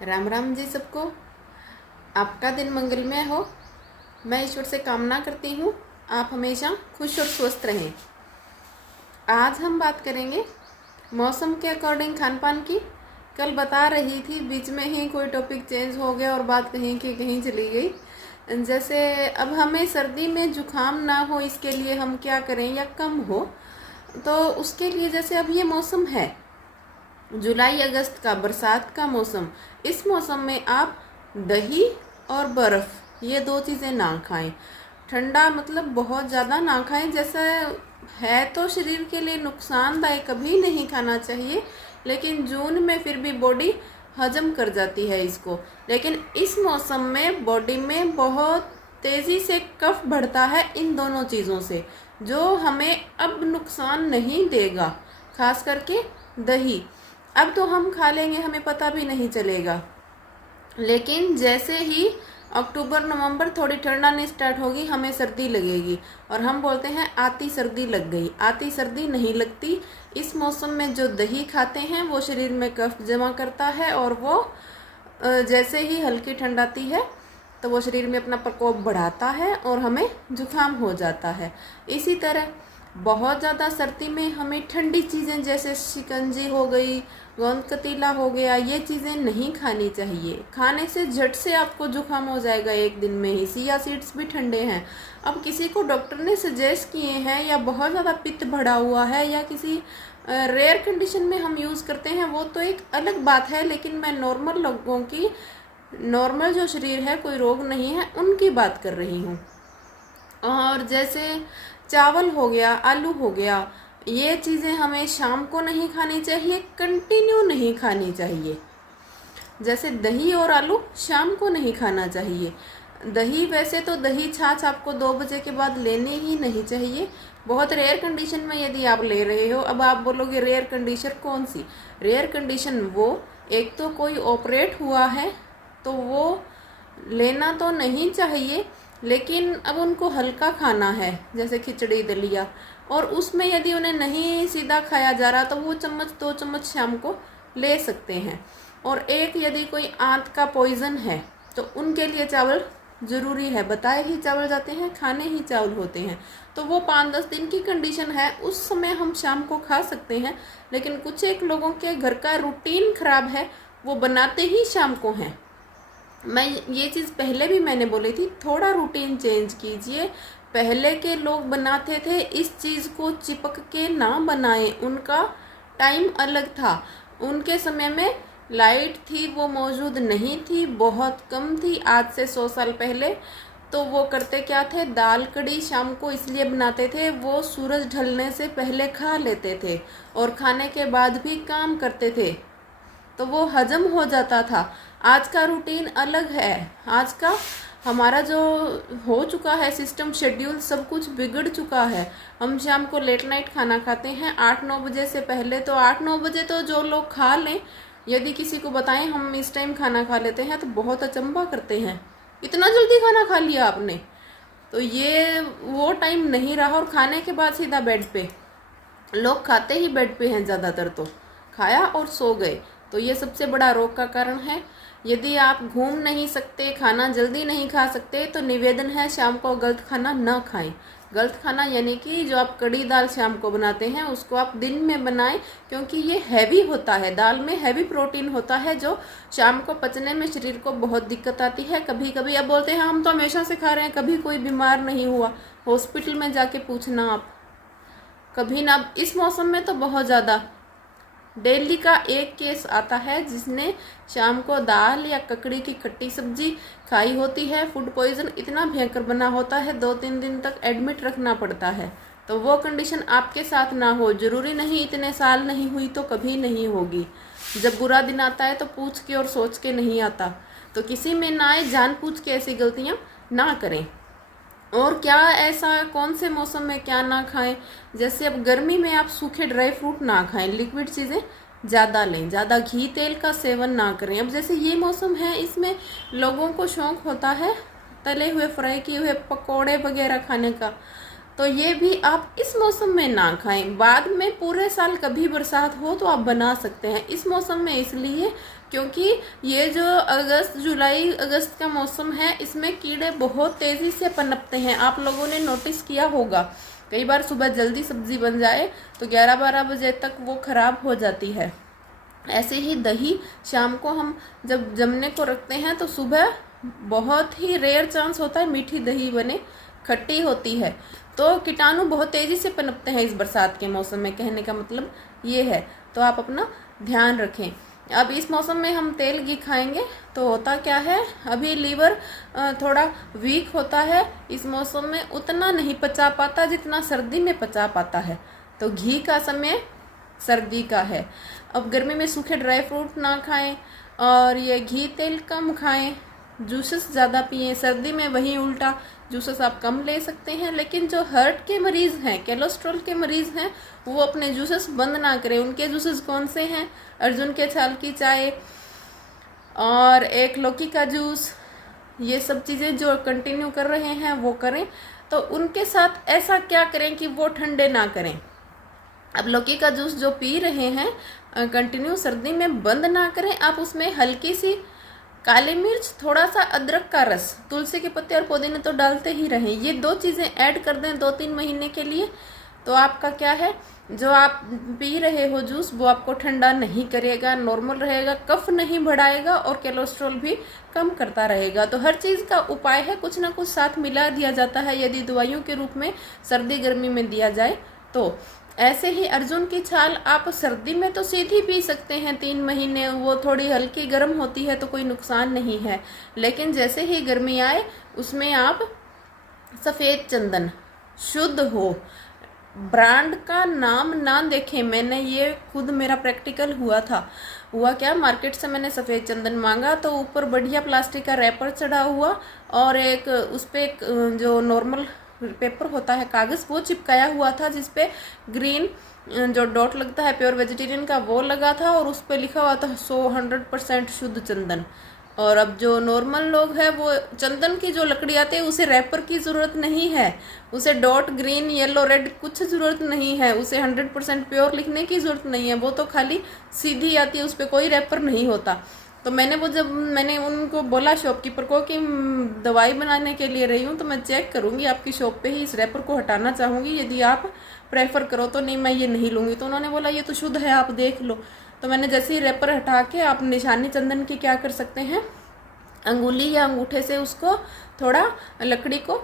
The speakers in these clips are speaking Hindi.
राम राम जी सबको। आपका दिन मंगलमय हो। मैं ईश्वर से कामना करती हूँ आप हमेशा खुश और स्वस्थ रहें। आज हम बात करेंगे मौसम के अकॉर्डिंग खान पान की। कल बता रही थी, बीच में ही कोई टॉपिक चेंज हो गया और बात कहीं की कहीं चली गई। जैसे अब हमें सर्दी में जुकाम ना हो, इसके लिए हम क्या करें या कम हो, तो उसके लिए जैसे अब ये मौसम है जुलाई अगस्त का, बरसात का मौसम। इस मौसम में आप दही और बर्फ़ ये दो चीज़ें ना खाएं। ठंडा मतलब बहुत ज़्यादा ना खाएं, जैसा है तो शरीर के लिए नुकसानदायक कभी नहीं खाना चाहिए, लेकिन जून में फिर भी बॉडी हजम कर जाती है इसको। लेकिन इस मौसम में बॉडी में बहुत तेज़ी से कफ बढ़ता है इन दोनों चीज़ों से, जो हमें अब नुकसान नहीं देगा। खास करके दही अब तो हम खा लेंगे, हमें पता भी नहीं चलेगा, लेकिन जैसे ही अक्टूबर नवंबर थोड़ी ठंड आनी स्टार्ट होगी हमें सर्दी लगेगी, और हम बोलते हैं आती सर्दी लग गई। आती सर्दी नहीं लगती। इस मौसम में जो दही खाते हैं वो शरीर में कफ जमा करता है, और वो जैसे ही हल्की ठंड आती है तो वो शरीर में अपना प्रकोप बढ़ाता है और हमें जुकाम हो जाता है। इसी तरह बहुत ज़्यादा सर्दी में हमें ठंडी चीज़ें जैसे शिकंजी हो गई, गोंद कतीला हो गया, ये चीज़ें नहीं खानी चाहिए। खाने से झट से आपको जुकाम हो जाएगा एक दिन में ही। चिया सीड्स भी ठंडे हैं। अब किसी को डॉक्टर ने सजेस्ट किए हैं, या बहुत ज़्यादा पित्त बढ़ा हुआ है, या किसी रेयर कंडीशन में हम यूज़ करते हैं, वो तो एक अलग बात है। लेकिन मैं नॉर्मल लोगों की, नॉर्मल जो शरीर है, कोई रोग नहीं है, उनकी बात कर रही हूँ। और जैसे चावल हो गया, आलू हो गया, ये चीज़ें हमें शाम को नहीं खानी चाहिए, कंटिन्यू नहीं खानी चाहिए। जैसे दही और आलू शाम को नहीं खाना चाहिए। दही, वैसे तो दही छाछ आपको 2 बजे के बाद लेनी ही नहीं चाहिए। बहुत रेयर कंडीशन में यदि आप ले रहे हो। अब आप बोलोगे रेयर कंडीशन कौन सी? रेयर कंडीशन वो, एक तो कोई ऑपरेट हुआ है तो वो लेना तो नहीं चाहिए, लेकिन अब उनको हल्का खाना है, जैसे खिचड़ी दलिया, और उसमें यदि उन्हें नहीं सीधा खाया जा रहा तो वो चम्मच 2 चम्मच शाम को ले सकते हैं। और एक यदि कोई आंत का पॉइजन है तो उनके लिए चावल ज़रूरी है। बताए ही चावल जाते हैं, खाने ही चावल होते हैं। तो वो 5-10 दिन की कंडीशन है, उस समय हम शाम को खा सकते हैं। लेकिन कुछ एक लोगों के घर का रूटीन खराब है, वो बनाते ही शाम को हैं। मैं ये चीज़ पहले भी मैंने बोली थी, थोड़ा रूटीन चेंज कीजिए। पहले के लोग बनाते थे, इस चीज़ को चिपक के ना बनाएं। उनका टाइम अलग था। उनके समय में लाइट थी, वो मौजूद नहीं थी, बहुत कम थी, आज से 100 साल पहले। तो वो करते क्या थे, दाल कड़ी शाम को इसलिए बनाते थे, वो सूरज ढलने से पहले खा लेते थे और खाने के बाद भी काम करते थे, तो वो हजम हो जाता था। आज का रूटीन अलग है। आज का हमारा जो हो चुका है सिस्टम, शेड्यूल, सब कुछ बिगड़ चुका है। हम शाम को लेट नाइट खाना खाते हैं 8-9 बजे से पहले। तो 8-9 बजे तो जो लोग खा लें, यदि किसी को बताएं हम इस टाइम खाना खा लेते हैं तो बहुत अचंभा करते हैं, इतना जल्दी खाना खा लिया आपने। तो ये वो टाइम नहीं रहा। और खाने के बाद सीधा बेड पे, लोग खाते ही बेड पे हैं ज़्यादातर, तो खाया और सो गए। तो ये सबसे बड़ा रोग का कारण है। यदि आप घूम नहीं सकते, खाना जल्दी नहीं खा सकते, तो निवेदन है शाम को गलत खाना ना खाएं। गलत खाना यानी कि जो आप कड़ी दाल शाम को बनाते हैं उसको आप दिन में बनाएं, क्योंकि ये हैवी होता है। दाल में हैवी प्रोटीन होता है, जो शाम को पचने में शरीर को बहुत दिक्कत आती है। कभी कभी अब बोलते हैं हम तो हमेशा से खा रहे हैं, कभी कोई बीमार नहीं हुआ। हॉस्पिटल में जाके पूछना आप, कभी ना। इस मौसम में तो बहुत ज़्यादा, डेली का एक केस आता है जिसने शाम को दाल या ककड़ी की खट्टी सब्जी खाई होती है। फूड पॉइजन इतना भयंकर बना होता है, 2-3 दिन तक एडमिट रखना पड़ता है। तो वो कंडीशन आपके साथ ना हो, ज़रूरी नहीं इतने साल नहीं हुई तो कभी नहीं होगी। जब बुरा दिन आता है तो पूछ के और सोच के नहीं आता। तो किसी में ना आए, जानबूझ के ऐसी गलतियाँ ना करें। और क्या ऐसा कौन से मौसम में क्या ना खाएं? जैसे अब गर्मी में आप सूखे ड्राई फ्रूट ना खाएं, लिक्विड चीज़ें ज़्यादा लें, ज़्यादा घी तेल का सेवन ना करें। अब जैसे ये मौसम है, इसमें लोगों को शौक होता है तले हुए, फ्राई किए हुए पकोड़े वगैरह खाने का, तो ये भी आप इस मौसम में ना खाएं। बाद में पूरे साल कभी बरसात हो तो आप बना सकते हैं। इस मौसम में इसलिए क्योंकि ये जो अगस्त जुलाई अगस्त का मौसम है, इसमें कीड़े बहुत तेज़ी से पनपते हैं। आप लोगों ने नोटिस किया होगा, कई बार सुबह जल्दी सब्जी बन जाए तो 11-12 बजे तक वो ख़राब हो जाती है। ऐसे ही दही शाम को हम जब जमने को रखते हैं तो सुबह बहुत ही रेयर चांस होता है मीठी दही बने, खट्टी होती है। तो कीटाणु बहुत तेज़ी से पनपते हैं इस बरसात के मौसम में, कहने का मतलब ये है। तो आप अपना ध्यान रखें। अब इस मौसम में हम तेल घी खाएंगे तो होता क्या है, अभी लीवर थोड़ा वीक होता है, इस मौसम में उतना नहीं पचा पाता जितना सर्दी में पचा पाता है। तो घी का समय सर्दी का है। अब गर्मी में सूखे ड्राई फ्रूट ना खाएं और ये घी तेल कम खाएं, जूसेस ज़्यादा पिएं। सर्दी में वही उल्टा, जूसेस आप कम ले सकते हैं, लेकिन जो हार्ट के मरीज़ हैं, कोलेस्ट्रॉल के मरीज़ हैं, वो अपने जूसेस बंद ना करें। उनके जूसेस कौन से हैं? अर्जुन के छाल की चाय और एक लौकी का जूस, ये सब चीज़ें जो कंटिन्यू कर रहे हैं वो करें। तो उनके साथ ऐसा क्या करें कि वो ठंडे ना करें। अब लौकी का जूस जो पी रहे हैं कंटिन्यू, सर्दी में बंद ना करें। आप उसमें हल्की सी काली मिर्च, थोड़ा सा अदरक का रस, तुलसी के पत्ते और पुदीने तो डालते ही रहें। ये 2 चीज़ें ऐड कर दें 2-3 महीने के लिए, तो आपका क्या है, जो आप पी रहे हो जूस वो आपको ठंडा नहीं करेगा, नॉर्मल रहेगा, कफ नहीं बढ़ाएगा और कोलेस्ट्रॉल भी कम करता रहेगा। तो हर चीज़ का उपाय है, कुछ ना कुछ साथ मिला दिया जाता है यदि दवाइयों के रूप में सर्दी गर्मी में दिया जाए तो। ऐसे ही अर्जुन की छाल आप सर्दी में तो सीधी पी सकते हैं 3 महीने, वो थोड़ी हल्की गर्म होती है तो कोई नुकसान नहीं है। लेकिन जैसे ही गर्मी आए उसमें आप सफ़ेद चंदन, शुद्ध हो, ब्रांड का नाम ना देखें। मैंने ये खुद, मेरा प्रैक्टिकल हुआ क्या, मार्केट से मैंने सफ़ेद चंदन मांगा तो ऊपर बढ़िया प्लास्टिक का रैपर चढ़ा हुआ और एक उस पर एक जो नॉर्मल पेपर होता है कागज़, वो चिपकाया हुआ था जिस पे ग्रीन जो डॉट लगता है प्योर वेजिटेरियन का वो लगा था और उस पे लिखा हुआ था 100% शुद्ध चंदन। और अब जो नॉर्मल लोग हैं वो चंदन की जो लकड़ी आती है उसे रैपर की ज़रूरत नहीं है, उसे डॉट ग्रीन येलो रेड कुछ ज़रूरत नहीं है, उसे 100% प्योर लिखने की ज़रूरत नहीं है, वो तो खाली सीधी आती है, उस पर कोई रैपर नहीं होता। तो जब मैंने उनको बोला शॉपकीपर को कि दवाई बनाने के लिए रही हूँ तो मैं चेक करूँगी आपकी शॉप पे ही, इस रैपर को हटाना चाहूँगी, यदि आप प्रेफर करो तो नहीं, मैं ये नहीं लूँगी। तो उन्होंने बोला ये तो शुद्ध है, आप देख लो। तो मैंने जैसे ही रैपर हटा के, आप निशानी चंदन की क्या कर सकते हैं, अंगुली या अंगूठे से उसको थोड़ा लकड़ी को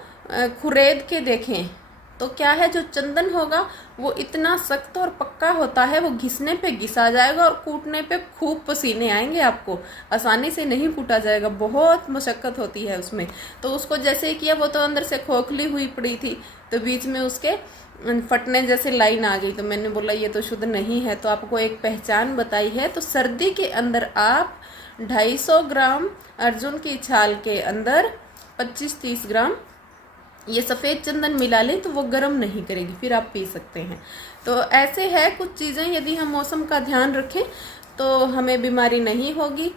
खुरेद के देखें तो क्या है, जो चंदन होगा वो इतना सख्त और पक्का होता है, वो घिसने पे घिसा जाएगा और कूटने पे खूब पसीने आएंगे आपको, आसानी से नहीं कूटा जाएगा, बहुत मशक्क़त होती है उसमें। तो उसको जैसे ही किया वो तो अंदर से खोखली हुई पड़ी थी, तो बीच में उसके फटने जैसे लाइन आ गई। तो मैंने बोला ये तो शुद्ध नहीं है। तो आपको एक पहचान बताई है। तो सर्दी के अंदर आप 250 ग्राम अर्जुन की छाल के अंदर 25-30 ग्राम ये सफ़ेद चंदन मिला लें तो वो गर्म नहीं करेगी, फिर आप पी सकते हैं। तो ऐसे है कुछ चीज़ें, यदि हम मौसम का ध्यान रखें तो हमें बीमारी नहीं होगी।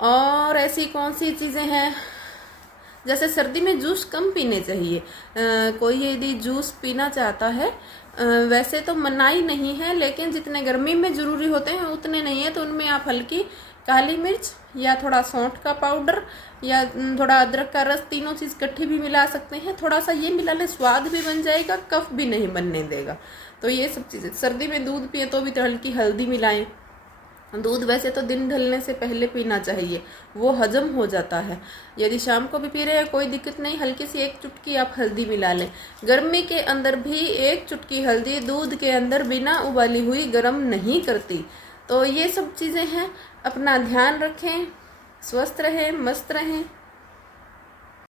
और ऐसी कौन सी चीज़ें हैं, जैसे सर्दी में जूस कम पीने चाहिए। कोई यदि जूस पीना चाहता है, वैसे तो मनाही नहीं है, लेकिन जितने गर्मी में ज़रूरी होते हैं उतने नहीं है। तो उनमें आप हल्की काली मिर्च या थोड़ा सौंठ का पाउडर या थोड़ा अदरक का रस, तीनों चीज़ इकट्ठी भी मिला सकते हैं। थोड़ा सा ये मिला लें, स्वाद भी बन जाएगा, कफ भी नहीं बनने देगा। तो ये सब चीज़ें, सर्दी में दूध पिए तो भी तो हल्की हल्दी मिलाएं। दूध वैसे तो दिन ढलने से पहले पीना चाहिए, वो हजम हो जाता है। यदि शाम को भी पी रहे हैं कोई दिक्कत नहीं, हल्की सी 1 चुटकी आप हल्दी मिला लें। गर्मी के अंदर भी 1 चुटकी हल्दी दूध के अंदर बिना उबाली हुई गर्म नहीं करती। तो ये सब चीज़ें हैं, अपना ध्यान रखें, स्वस्थ रहें, मस्त रहें।